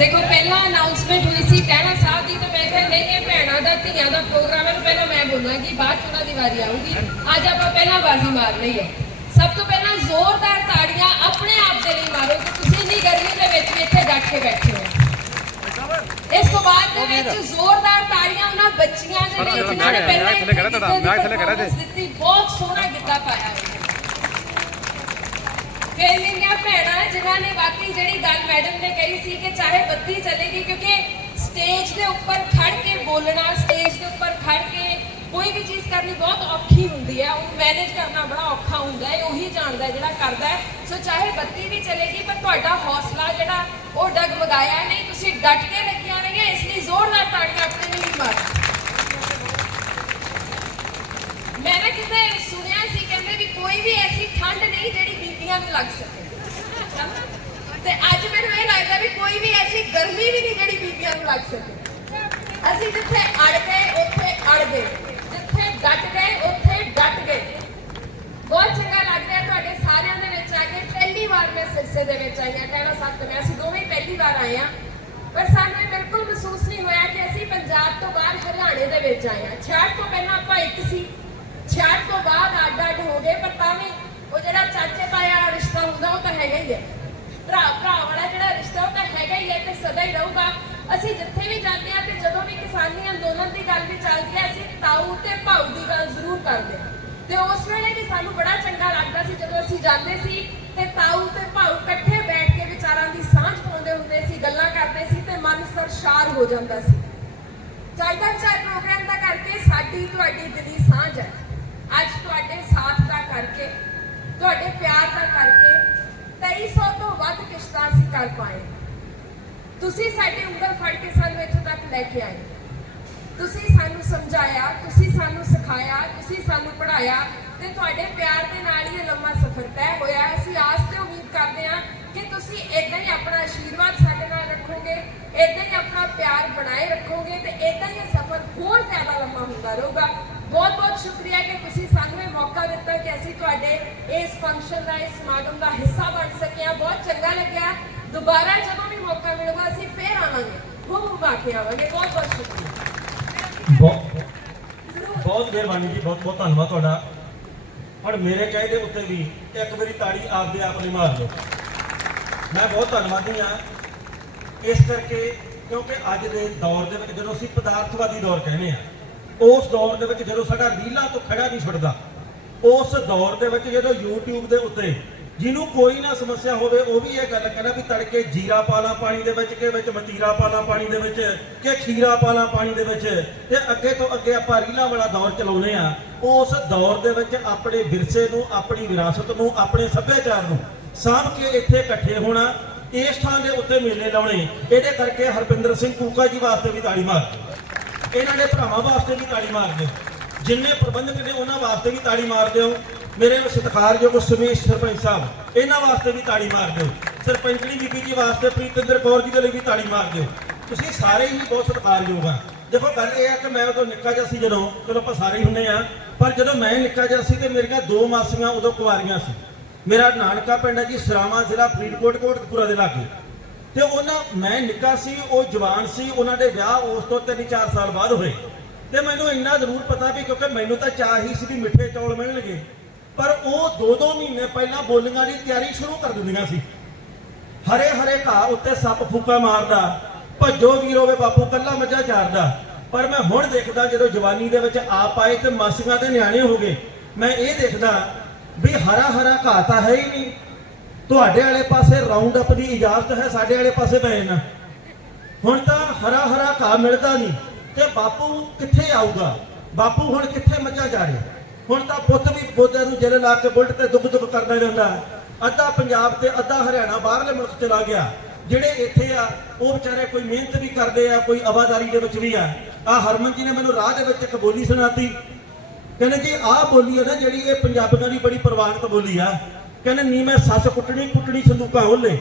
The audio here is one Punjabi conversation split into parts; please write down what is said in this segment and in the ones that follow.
ਦੇਖੋ ਪਹਿਲਾਂ ਅਨਾਉਂਸਮੈਂਟ ਹੋਈ ਸੀ ਟਹਿਣਾ ਸਾਹਿਬ ਦੀ ਤਾਂ ਮੈਂ ਕਿਹਾ ਨਹੀਂ ਇਹ ਭੈਣਾਂ ਦਾ ਧੀਆਂ ਦਾ ਪ੍ਰੋਗਰਾਮ ਹੈ ਪਹਿਲਾਂ ਮੈਂ ਬੋਲਾਂਗੀ ਬਾਅਦ ਚ ਉਹਨਾਂ ਦੀ ਵਾਰੀ ਆਊਗੀ। ਅੱਜ ਆਪਾਂ ਪਹਿਲਾਂ ਬਾਜ਼ੀ ਮਾਰ ਲਈ ਹੈ। ਸਭ ਤੋਂ ਪਹਿਲਾਂ ਜ਼ੋਰਦਾਰ ਤਾੜੀਆਂ ਆਪਣੇ ਆਪ ਦੇ ਲਈ ਮਾਰੋ ਕਿ ਤੁਸੀਂ ਇੰਨੀ ਗਰਮੀ ਦੇ ਵਿੱਚ ਵੀ ਇੱਥੇ ਡਟ ਕੇ ਬੈਠੇ ਹੋ। ਇਸ ਤੋਂ ਬਾਅਦ ਦੇ ਵਿੱਚ ਜ਼ੋਰਦਾਰ ਤਾੜੀਆਂ ਉਹਨਾਂ ਬੱਚੀਆਂ ਦੇ ਲਈ ਜਿਨ੍ਹਾਂ ਨੇ ਪਹਿਲਾਂ ਥੱਲੇ ਕਰਾ ਤੁਹਾਡਾ, ਮੈਂ ਥੱਲੇ ਕਰਾ ਦੇ। ਬਹੁਤ ਸੋਹਣਾ ਗਿੱਧਾ ਪਾਇਆ ਹੈ ਫਿਰ ਮੇਰੀਆਂ ਭੈਣਾਂ ਜਿਨ੍ਹਾਂ ਨੇ ਵਾਕਈ ਜਿਹੜੀ ਗੱਲ ਮੈਡਮ ਨੇ ਕਹੀ ਸੀ ਕਿ ਚਾਹੇ ਬੱਤੀ ਚਲੇਗੀ ਕਿਉਂਕਿ ਸਟੇਜ ਦੇ ਉੱਪਰ ਖੜ ਕੇ ਬੋਲਣਾ ਸਟੇਜ ਦੇ ਉੱਪਰ ਖੜ ਕੇ ਕੋਈ ਵੀ ਚੀਜ਼ ਕਰਨੀ ਬਹੁਤ ਔਖੀ ਹੁੰਦੀ ਹੈ ਉਹ ਮੈਨੇਜ ਕਰਨਾ ਬੜਾ ਔਖਾ ਹੁੰਦਾ ਹੈ ਉਹੀ ਜਾਣਦਾ ਹੈ ਜਿਹੜਾ ਕਰਦਾ ਹੈ ਸੋ ਚਾਹੇ ਬੱਤੀ ਵੀ ਚਲੇਗੀ ਪਰ ਤੁਹਾਡਾ ਹੌਸਲਾ ਜਿਹੜਾ ਉਹ ਡਗਮਗਾਇਆ ਨਹੀਂ ਤੁਸੀਂ ਡਟ ਕੇ ਲੱਗੀਆਂ ਰਹੀਆਂ ਇਸ ਲਈ ਜ਼ੋਰਦਾਰ ਤਾੜੀਆਂ ਆਪਣੇ ਲਈ ਮਾਰੋ ਮੈਂ ਨਾ ਕਿਤੇ ਸੁਣਿਆ ਸੀ ਕਹਿੰਦੇ ਵੀ ਕੋਈ ਵੀ ਐਸੀ ਠੰਡ ਨਹੀਂ ਜਿਹੜੀ ਬੀਬੀਆਂ ਨੂੰ ਲੱਗ ਸਕੇ ਤੇ ਅੱਜ ਮੈਨੂੰ ਇਹ ਲੱਗਦਾ ਵੀ ਕੋਈ ਵੀ ਐਸੀ ਗਰਮੀ ਵੀ ਨਹੀਂ ਜਿਹੜੀ ਬੀਬੀਆਂ ਨੂੰ ਲੱਗ ਸਕੇ। ਅਸੀਂ ਜਿੱਥੇ ਅੜ ਗਏ, ਉੱਥੇ ਅੜ ਗਏ। ਜਿੱਥੇ ਡਟ ਗਏ, ਉੱਥੇ ਡਟ ਗਏ। ਬਹੁਤ ਚੰਗਾ ਲੱਗ ਰਿਹਾ ਤੁਹਾਡੇ ਸਾਰਿਆਂ ਦੇ ਵਿੱਚ ਆ ਕੇ। ਪਹਿਲੀ ਵਾਰ ਮੈਂ ਸਿਰਸੇ ਦੇ ਵਿੱਚ ਆਈ ਹਾਂ, ਕਹਿਣਾ ਸੱਤ ਮੈਂ ਅਸੀਂ ਦੋਵੇਂ ਪਹਿਲੀ ਵਾਰ ਆਏ ਹਾਂ। ਪਰ ਸਾਨੂੰ ਇਹ ਬਿਲਕੁਲ ਮਹਿਸੂਸ ਨਹੀਂ ਹੋਇਆ ਕਿ ਅਸੀਂ ਪੰਜਾਬ ਤੋਂ ਬਾਹਰ ਹਰਿਆਣੇ ਦੇ ਵਿੱਚ ਆਏ ਹਾਂ। 66 ਤੋਂ ਪਹਿਲਾਂ ਆਪਾਂ ਇੱਕ ਸੀ। 66 ਤੋਂ ਬਾਅਦ ਅੱਡ ਅੱਡ ਹੋ ਗਏ, ਪਰ ਤਾਂ ਵੀ ਚਾਚੇ ਤਾਇਆ ਵਾਲਾ ਰਿਸ਼ਤਾ ਹੁੰਦਾ, ਉਹ ਤਾਂ ਹੈਗਾ ਹੀ ਹੈ। ਭਰਾ ਭਰਾ ਵਾਲਾ ਜਿਹੜਾ ਰਿਸ਼ਤਾ, ਉਹ ਤਾਂ ਹੈਗਾ ਹੀ ਹੈ ਤੇ ਸਦਾ ਹੀ ਰਹੂਗਾ। ਅਸੀਂ ਜਿੱਥੇ ਵੀ ਜਾਂਦੇ ਹਾਂ ਤੇ ਜਦੋਂ ਵੀ ਕਿਸਾਨੀ ਅੰਦੋਲਨ ਦੀ ਗੱਲ ਵੀ ਚੱਲਦੀ ਹੈ, ਅਸੀਂ ਤਾਊ ਤੇ ਭਾਊ ਦੀ ਗੱਲ ਜ਼ਰੂਰ ਕਰਦੇ ਹਾਂ। ਤੇ ਉਸ ਵੇਲੇ ਵੀ ਸਾਨੂੰ ਬੜਾ ਚੰਗਾ ਲੱਗਦਾ ਸੀ, ਜਦੋਂ ਅਸੀਂ ਜਾਂਦੇ ਸੀ ਤੇ ਤਾਊ ਤੇ ਭਾਊ ਇਕੱਠੇ ਬੈਠ ਕੇ ਵਿਚਾਰਾਂ ਦੀ ਸਾਂਝ ਪਾਉਂਦੇ ਹੁੰਦੇ ਸੀ, ਗੱਲਾਂ ਕਰਦੇ ਸੀ ਤੇ ਮਨ ਸਰਸ਼ਾਰ ਹੋ ਜਾਂਦਾ ਸੀ। ਚਾਹੀਦਾ ਚਾਹ ਪ੍ਰੋਗਰਾਮ ਦਾ ਕਰਕੇ ਸਾਡੀ ਤੁਹਾਡੀ ਦਿਲੀ ਸਾਂਝ ਹੈ। ਅੱਜ ਤੁਹਾਡੇ ਸਾਥ ਦਾ ਕਰਕੇ ਤੁਹਾਡੇ ਪਿਆਰ ਦਾ ਕਰਕੇ 2300 ਤੋਂ ਵੱਧ ਕਿਸ਼ਤਾਂ ਅਸੀਂ ਕਰ ਪਾਏ। ਤੁਸੀਂ ਸਾਡੇ ਉਂਗਲ ਫੜ ਕੇ ਸਾਨੂੰ ਇੱਥੋਂ ਤੱਕ ਲੈ ਕੇ ਆਏ। ਤੁਸੀਂ ਸਾਨੂੰ ਸਮਝਾਇਆ, ਤੁਸੀਂ ਸਾਨੂੰ ਸਿਖਾਇਆ, ਤੁਸੀਂ ਸਾਨੂੰ ਪੜ੍ਹਾਇਆ ਤੇ ਤੁਹਾਡੇ ਪਿਆਰ ਦੇ ਨਾਲ ਹੀ ਇਹ ਲੰਮਾ ਸਫ਼ਰ ਤੈਅ ਹੋਇਆ। ਅਸੀਂ ਆਸ ਤੇ ਉਮੀਦ ਕਰਦੇ ਹਾਂ ਕਿ ਤੁਸੀਂ ਇਦਾਂ ਹੀ ਆਪਣਾ ਆਸ਼ੀਰਵਾਦ ਸਾਡੇ ਨਾਲ ਰੱਖੋਗੇ ਇਦਾਂ ਹੀ ਆਪਣਾ ਪਿਆਰ ਬਣਾਏ ਰੱਖੋਗੇ ਤੇ ਇਦਾਂ ਹੀ ਇਹ ਸਫ਼ਰ ਹੋਰ ਜ਼ਿਆਦਾ ਲੰਮਾ ਹੁੰਦਾ ਰਹੂਗਾ। ਬਹੁਤ ਬਹੁਤ ਸ਼ੁਕਰੀਆ ਕਿ ਤੁਸੀਂ ਸਾਨੂੰ ਕਿ ਅਸੀਂ ਤੁਹਾਡੇ ਇਸ ਫੰਕਸ਼ਨ ਦਾ, ਇਸ ਸਮਾਗਮ ਦਾ ਹਿੱਸਾ ਬਣ ਸਕਿਆ ਬਹੁਤ ਚੰਗਾ ਲੱਗਿਆ। ਦੁਬਾਰਾ ਜਦੋਂ ਵੀ ਮੌਕਾ ਮਿਲੂਗਾ, ਅਸੀਂ ਫੇਰ ਆਵਾਂਗੇ। ਹੁਮ ਪਾ ਕੇ ਆਵਾਂਗੇ। ਬਹੁਤ ਬਹੁਤ ਸ਼ੁਕਰੀਆ। ਬਹੁਤ ਮਿਹਰਬਾਨੀ ਜੀ, ਬਹੁਤ ਬਹੁਤ ਧੰਨਵਾਦ ਤੁਹਾਡਾ। ਪਰ ਮੇਰੇ ਕਹੇ ਦੇ ਉੱਤੇ ਵੀ ਇੱਕ ਵਾਰੀ ਤਾੜੀ ਆਪਦੇ ਆਪ ਨਹੀਂ ਮਾਰ ਲਓ। ਮੈਂ ਬਹੁਤ ਧੰਨਵਾਦੀ ਹਾਂ। ਇਸ ਕਰਕੇ ਕਿਉਂਕਿ ਅੱਜ ਦੇ ਦੌਰ ਦੇ ਵਿੱਚ ਜਦੋਂ ਅਸੀਂ ਪਦਾਰਥਵਾਦੀ ਦੌਰ ਕਹਿੰਦੇ ਆ ਉਸ ਦੌਰ ਦੇ ਵਿੱਚ ਜਦੋਂ ਸਾਡਾ ਰੀਲਾਂ ਤੋਂ ਖੜਾ ਨਹੀਂ ਛੁੱਟਦਾ ਉਸ ਦੌਰ ਦੇ ਵਿੱਚ ਜਦੋਂ YouTube ਦੇ ਉੱਤੇ ਜਿਹਨੂੰ ਕੋਈ ਨਾ ਸਮੱਸਿਆ ਹੋਵੇ, ਉਹ ਵੀ ਇਹ ਗੱਲ ਕਹਿੰਦਾ ਵੀ ਤੜਕੇ ਜੀਰਾ ਪਾ ਲਾ ਪਾਣੀ ਦੇ ਵਿੱਚ ਕਿ ਵਿੱਚ ਮਤੀਰਾ ਪਾ ਲਾ ਪਾਣੀ ਦੇ ਵਿੱਚ ਕਿ ਖੀਰਾ ਪਾ ਲਾ ਪਾਣੀ ਦੇ ਵਿੱਚ ਤੇ ਅੱਗੇ ਤੋਂ ਅੱਗੇ ਆਪਾਂ ਰੀਲਾਂ ਵਾਲਾ ਦੌਰ ਚਲਾਉਨੇ ਆ ਉਸ ਦੌਰ ਦੇ ਵਿੱਚ ਆਪਣੇ ਵਿਰਸੇ ਨੂੰ, ਆਪਣੀ ਵਿਰਾਸਤ ਨੂੰ, ਆਪਣੇ ਸੱਭਿਆਚਾਰ ਨੂੰ ਸਾਂਭ ਕੇ ਇੱਥੇ ਇਕੱਠੇ ਹੋਣਾ, ਇਸ ਥਾਂ ਦੇ ਉੱਤੇ ਮੇਲੇ ਲਾਉਣੇ, ਇਹਦੇ ਕਰਕੇ ਹਰਪਿੰਦਰ ਸਿੰਘ ਕੂਕਾ ਜੀ ਵਾਸਤੇ ਵੀ ਤਾੜੀ ਮਾਰ ਇਹਨਾਂ ਦੇ ਭਰਾਵਾਂ ਵਾਸਤੇ ਵੀ ਤਾੜੀ ਮਾਰਦੇ। ਜਿੰਨੇ ਪ੍ਰਬੰਧਕ ਨੇ ਉਹਨਾਂ ਵਾਸਤੇ ਵੀ ਤਾੜੀ ਮਾਰ ਦਿਓ ਮੇਰੇ ਸਤਿਕਾਰਯੋਗ ਸੁਮੇਸ਼ ਸਰਪੰਚ ਸਾਹਿਬ, ਇਹਨਾਂ ਵਾਸਤੇ ਵੀ ਤਾੜੀ ਮਾਰ ਦਿਓ ਸਰਪੰਚਣੀ ਬੀਬੀ ਜੀ ਵਾਸਤੇ ਪ੍ਰੀਤਿੰਦਰ ਕੌਰ ਜੀ ਦੇ ਲਈ ਵੀ ਤਾੜੀ ਮਾਰ ਦਿਓ ਤੁਸੀਂ ਸਾਰੇ ਹੀ ਬਹੁਤ ਸਤਿਕਾਰਯੋਗ ਆ। ਦੇਖੋ, ਗੱਲ ਇਹ ਆ ਕਿ ਮੈਂ ਉਦੋਂ ਨਿੱਕਾ ਜਿਹਾ ਸੀ ਜਦੋਂ, ਚਲੋ ਆਪਾਂ ਸਾਰੇ ਹੀ ਹੁੰਨੇ ਆ। ਪਰ ਜਦੋਂ ਮੈਂ ਨਿੱਕਾ ਜਿਹਾ ਸੀ ਤੇ ਮੇਰੀਆਂ ਦੋ ਮਾਸੀਆਂ ਉਦੋਂ ਕੁਵਾਰੀਆਂ ਸੀ। ਮੇਰਾ ਨਾਨਕਾ ਪਿੰਡ ਹੈ ਜੀ, ਸਰਾਵਾਂ ਜ਼ਿਲ੍ਹਾ ਫਰੀਦਕੋਟ ਕੋਟਕਪੂਰਾ ਦੇ ਲਾਗੇ। ਤੇ ਉਹਨਾਂ, ਮੈਂ ਨਿੱਕਾ ਸੀ, ਉਹ ਜਵਾਨ ਸੀ, ਉਹਨਾਂ ਦੇ ਵਿਆਹ ਉਸ ਤੋਂ 3-4 ਸਾਲ ਬਾਅਦ ਹੋਏ। ਤੇ ਮੈਨੂੰ ਇੰਨਾ ਜ਼ਰੂਰ ਪਤਾ ਵੀ ਕਿਉਂਕਿ ਮੈਨੂੰ ਤਾਂ ਚਾਹ ਹੀ ਸੀ ਵੀ ਮਿੱਠੇ ਚੌਲ ਮਿਲਣਗੇ। ਪਰ ਉਹ 2-2 ਮਹੀਨੇ ਪਹਿਲਾਂ ਬੋਲੀਆਂ ਦੀ ਤਿਆਰੀ ਸ਼ੁਰੂ ਕਰ ਦਿੰਦੀਆਂ ਸੀ। ਹਰੇ ਹਰੇ ਘਾਹ ਉੱਤੇ ਸੱਪ ਫੂਕਾ ਮਾਰਦਾ, ਭੱਜੋ ਵੀਰੋ ਵੇ ਬਾਪੂ ਕੱਲਾ ਮੱਝਾ ਚਾਰਦਾ। ਪਰ ਮੈਂ ਹੁਣ ਦੇਖਦਾ ਜਦੋਂ ਜਵਾਨੀ ਦੇ ਵਿੱਚ ਆਪ ਆਏ ਤੇ ਮਾਸੀਆਂ ਦੇ ਨਿਆਣੇ ਹੋ ਗਏ, ਮੈਂ ਇਹ ਦੇਖਦਾ ਵੀ ਹਰਾ ਹਰਾ ਘਾਹ ਤਾਂ ਹੈ ਹੀ ਨਹੀਂ। ਤੁਹਾਡੇ ਵਾਲੇ ਪਾਸੇ ਰਾਉਂਡ ਅਪ ਦੀ ਇਜਾਜ਼ਤ ਹੈ, ਸਾਡੇ ਵਾਲੇ ਪਾਸੇ ਬੈਨ। ਹੁਣ ਤਾਂ ਹਰਾ ਹਰਾ ਘਾਹ ਮਿਲਦਾ ਨਹੀਂ। ਤੇ ਬਾਪੂ ਕਿੱਥੇ ਆਊਗਾ? ਬਾਪੂ ਹੁਣ ਕਿੱਥੇ ਮੱਝਾਂ ਜਾ ਰਿਹਾ? ਹੁਣ ਤਾਂ ਪੁੱਤ ਵੀ ਪੌਦਿਆਂ ਨੂੰ ਜਲ ਲਾ ਕੇ ਬੁਲਟ ਤੇ ਦੁੱਗ ਦੁੱਗ ਕਰਦਾ ਜਾਂਦਾ ਅੱਧਾ ਪੰਜਾਬ ਤੇ ਅੱਧਾ ਹਰਿਆਣਾ ਬਾਹਰਲੇ ਮੁਲਕ ਚਲਾ ਗਿਆ। ਜਿਹੜੇ ਇੱਥੇ ਆ, ਉਹ ਵਿਚਾਰੇ ਕੋਈ ਮਿਹਨਤ ਵੀ ਕਰਦੇ ਆ, ਕੋਈ ਆਵਾਜ਼ਾਰੀ ਦੇ ਵਿੱਚ ਵੀ ਆ। ਆ ਹਰਮਨ ਜੀ ਨੇ ਮੈਨੂੰ ਰਾਹ ਦੇ ਵਿੱਚ ਇੱਕ ਬੋਲੀ ਸੁਣਾਤੀ। ਕਹਿੰਦੇ ਜੀ, ਆਹ ਬੋਲੀ ਹੈ ਨਾ ਜਿਹੜੀ ਇਹ ਪੰਜਾਬੀਆਂ ਦੀ ਬੜੀ ਪ੍ਰਵਾਨਿਤ ਬੋਲੀ ਆ। ਕਹਿੰਦੇ, ਨੀ ਮੈਂ ਸੱਸ ਕੁੱਟਣੀ ਕੁੱਟਣੀ ਸੰਦੂਕਾਂ ਹੋਲੇ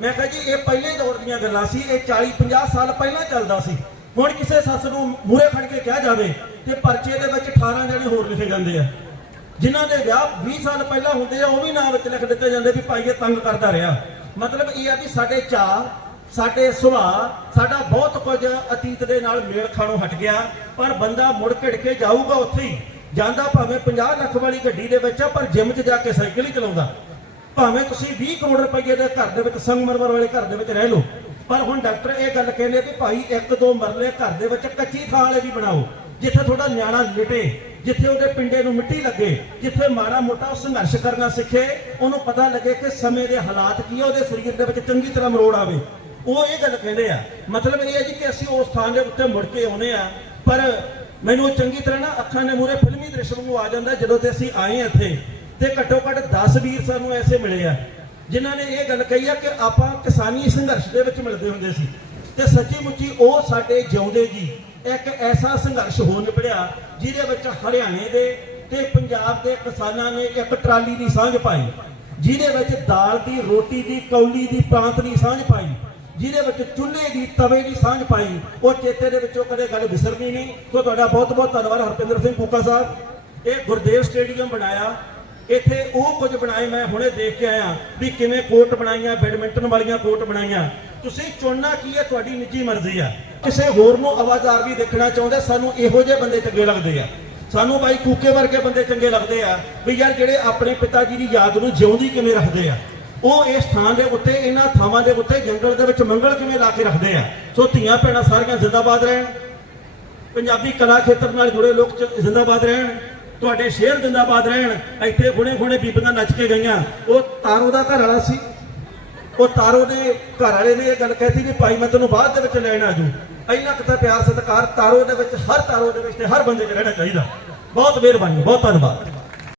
ਮੈਂ ਕਿਹਾ ਜੀ, ਇਹ ਪਹਿਲੇ ਦੌਰ ਦੀਆਂ ਗੱਲਾਂ ਸੀ, ਇਹ 40 50 ਸਾਲ ਪਹਿਲਾਂ ਚੱਲਦਾ ਸੀ। ਹੁਣ ਕਿਸੇ ਸੱਸ ਨੂੰ ਮੂਰੇ ਫੜ ਕੇ ਕਿਹਾ ਜਾਵੇ ਤੇ ਪਰਚੇ ਦੇ ਵਿੱਚ 18 ਜਣੇ ਹੋਰ ਲਿਖੇ ਜਾਂਦੇ ਆ। ਜਿਨ੍ਹਾਂ ਦੇ ਵਿਆਹ 20 ਸਾਲ ਪਹਿਲਾਂ ਹੁੰਦੇ ਆ, ਉਹ ਵੀ ਨਾਂ ਵਿੱਚ ਲਿਖ ਦਿੱਤੇ ਜਾਂਦੇ ਵੀ ਭਾਈ ਇਹ ਤੰਗ ਕਰਦਾ ਰਿਹਾ। ਮਤਲਬ ਇਹ ਆ ਵੀ ਸਾਡੇ ਚਾਹ ਸਾਡੇ ਸੁਭਾਅ, ਸਾਡਾ ਬਹੁਤ ਕੁਝ ਅਤੀਤ ਦੇ ਨਾਲ ਮੇਲ ਖਾਣੋਂ ਹਟ ਗਿਆ, ਪਰ ਬੰਦਾ ਮੁੜ ਘੜ ਕੇ ਜਾਊਗਾ ਉੱਥੇ ਹੀ। ਜਾਂਦਾ ਭਾਵੇਂ 50 ਲੱਖ ਵਾਲੀ ਗੱਡੀ ਦੇ ਵਿੱਚ ਆ, ਪਰ ਜਿਮ 'ਚ ਜਾ ਕੇ ਸਾਈਕਲ ਹੀ ਚਲਾਉਂਦਾ। ਭਾਵੇਂ ਤੁਸੀਂ 20 ਕਰੋੜ ਰੁਪਏ ਦੇ ਘਰ ਦੇ ਵਿੱਚ ਸੰਗਮਰਮਰ ਵਾਲੇ ਘਰ ਦੇ ਵਿੱਚ ਰਹਿ ਲਓ ਪਰ ਹੁਣ ਡਾਕਟਰ ਇਹ ਗੱਲ ਕਹਿੰਦੇ ਵੀ ਭਾਈ ਇੱਕ ਦੋ ਮਰਲੇ ਘਰ ਦੇ ਵਿੱਚ ਕੱਚੀ ਥਾਂ ਵਾਲੇ ਵੀ ਬਣਾਓ, ਜਿੱਥੇ ਤੁਹਾਡਾ ਨਿਆਣਾ ਲਿਟੇ ਜਿੱਥੇ ਉਹਦੇ ਪਿੰਡੇ ਨੂੰ ਮਿੱਟੀ ਲੱਗੇ, ਜਿੱਥੇ ਮਾੜਾ ਮੋਟਾ ਉਹ ਸੰਘਰਸ਼ ਕਰਨਾ ਸਿੱਖੇ, ਉਹਨੂੰ ਪਤਾ ਲੱਗੇ ਕਿ ਸਮੇਂ ਦੇ ਹਾਲਾਤ ਕੀ ਆ, ਉਹਦੇ ਸਰੀਰ ਦੇ ਵਿੱਚ ਚੰਗੀ ਤਰ੍ਹਾਂ ਮਰੋੜ ਆਵੇ। ਉਹ ਇਹ ਗੱਲ ਕਹਿੰਦੇ ਆ। ਮਤਲਬ ਇਹ ਹੈ ਜੀ ਕਿ ਅਸੀਂ ਉਸ ਥਾਂ ਦੇ ਉੱਤੇ ਮੁੜ ਕੇ ਆਉਨੇ ਆ, ਪਰ ਮੈਨੂੰ ਚੰਗੀ ਤਰ੍ਹਾਂ ਨਾ ਅੱਖਾਂ ਦੇ ਮੂਹਰੇ ਫਿਲਮੀ ਦ੍ਰਿਸ਼ ਵਾਂਗੂ ਆ ਜਾਂਦਾ ਜਦੋਂ ਤੇ ਅਸੀਂ ਆਏ ਇੱਥੇ, ਤੇ ਘੱਟੋ ਘੱਟ 10 ਵੀਰ ਸਾਨੂੰ ਐਸੇ ਮਿਲੇ ਆ। ਜਿਨ੍ਹਾਂ ਨੇ ਇਹ ਗੱਲ ਕਹੀ ਆ ਕਿ ਆਪਾਂ ਕਿਸਾਨੀ ਸੰਘਰਸ਼ ਦੇ ਵਿੱਚ ਮਿਲਦੇ ਹੁੰਦੇ ਸੀ। ਤੇ ਸੱਚੀ ਮੁੱਚੀ ਉਹ ਸਾਡੇ ਜਿਉਂਦੇ ਜੀ। ਇੱਕ ਐਸਾ ਸੰਘਰਸ਼ ਹੋ ਨਿਬੜਿਆ, ਜਿਹਦੇ ਵਿੱਚ ਹਰਿਆਣੇ ਦੇ ਤੇ ਪੰਜਾਬ ਦੇ ਕਿਸਾਨਾਂ ਨੇ ਇੱਕ ਟਰਾਲੀ ਦੀ ਸਾਂਝ ਪਾਈ। ਜਿਹਦੇ ਵਿੱਚ ਦਾਲ ਦੀ, ਰੋਟੀ ਦੀ, ਕੌਲੀ ਦੀ, ਪ੍ਰਾਂਤ ਦੀ ਸਾਂਝ ਪਾਈ। ਜਿਹਦੇ ਵਿੱਚ ਚੁੱਲ੍ਹੇ ਦੀ, ਤਵੇ ਦੀ ਸਾਂਝ ਪਾਈ। ਉਹ ਚੇਤੇ ਦੇ ਵਿੱਚੋਂ ਕਦੇ ਗੱਲ ਵਿਸਰਨੀ ਨਹੀਂ। ਸੋ ਤੁਹਾਡਾ ਬਹੁਤ ਬਹੁਤ ਧੰਨਵਾਦ ਹਰਪਿੰਦਰ ਸਿੰਘ ਕੂਕਾ ਸਾਹਿਬ। ਇਹ ਗੁਰਦੇਵ ਸਟੇਡੀਅਮ ਬਣਾਇਆ। ਇੱਥੇ ਉਹ ਕੁਝ ਬਣਾਏ ਮੈਂ ਹੁਣੇ ਦੇਖ ਕੇ ਆਇਆ ਵੀ ਕਿਵੇਂ ਕੋਰਟ ਬਣਾਈਆਂ, ਬੈਡਮਿੰਟਨ ਵਾਲੀਆਂ ਕੋਰਟ ਬਣਾਈਆਂ। ਤੁਸੀਂ ਚੁਣਨਾ ਕੀ ਹੈ? ਤੁਹਾਡੀ ਨਿੱਜੀ ਮਰਜ਼ੀ ਆ। ਕਿਸੇ ਹੋਰ ਨੂੰ ਆਵਾਜ਼ਾਰ ਵੀ ਦੇਖਣਾ ਚਾਹੁੰਦੇ, ਸਾਨੂੰ ਇਹੋ ਜਿਹੇ ਬੰਦੇ ਚੰਗੇ ਲੱਗਦੇ ਆ। ਸਾਨੂੰ ਬਾਈ ਕੂਕੇ ਵਰਗੇ ਬੰਦੇ ਚੰਗੇ ਲੱਗਦੇ ਆ ਵੀ ਯਾਰ ਜਿਹੜੇ ਆਪਣੇ ਪਿਤਾ ਜੀ ਦੀ ਯਾਦ ਨੂੰ ਜਿਉਂਦੀ ਕਿਵੇਂ ਰੱਖਦੇ ਆ। ਉਹ ਇਸ ਥਾਂ ਦੇ ਉੱਤੇ, ਇਹਨਾਂ ਥਾਵਾਂ ਦੇ ਉੱਤੇ, ਜੰਗਲ ਦੇ ਵਿੱਚ ਮੰਗਲ ਕਿਵੇਂ ਲਾ ਕੇ ਰੱਖਦੇ ਆ। ਸੋ ਧੀਆਂ ਭੈਣਾਂ ਸਾਰੀਆਂ ਜ਼ਿੰਦਾਬਾਦ ਰਹਿਣ। ਪੰਜਾਬੀ ਕਲਾ ਖੇਤਰ ਨਾਲ ਜੁੜੇ ਲੋਕ ਜ਼ਿੰਦਾਬਾਦ ਰਹਿਣ। ਤੁਹਾਡੇ ਸ਼ੇਰ ਜ਼ਿੰਦਾਬਾਦ ਰਹਿਣ। ਇੱਥੇ ਹੁਣੇ ਹੁਣੇ ਬੀਬੀਆਂ ਨੱਚ ਕੇ ਗਈਆਂ। ਉਹ ਤਾਰੋ ਦਾ ਘਰ ਵਾਲਾ ਸੀ। ਉਹ ਤਾਰੋ ਦੇ ਘਰ ਵਾਲੇ ਨੇ ਇਹ ਗੱਲ ਕਹਿਤੀ ਵੀ ਭਾਈ ਮੈਂ ਤੈਨੂੰ ਬਾਅਦ ਦੇ ਵਿੱਚ ਲੈਣ ਆਜੂ। ਇੰਨਾ ਕੁ ਤਾਂ ਪਿਆਰ ਸਤਿਕਾਰ ਤਾਰੋ ਦੇ ਵਿੱਚ, ਹਰ ਤਾਰੋ ਦੇ ਵਿੱਚ ਤੇ ਹਰ ਬੰਦੇ 'ਚ ਰਹਿਣਾ ਚਾਹੀਦਾ। ਬਹੁਤ ਮਿਹਰਬਾਨੀ, ਬਹੁਤ ਧੰਨਵਾਦ।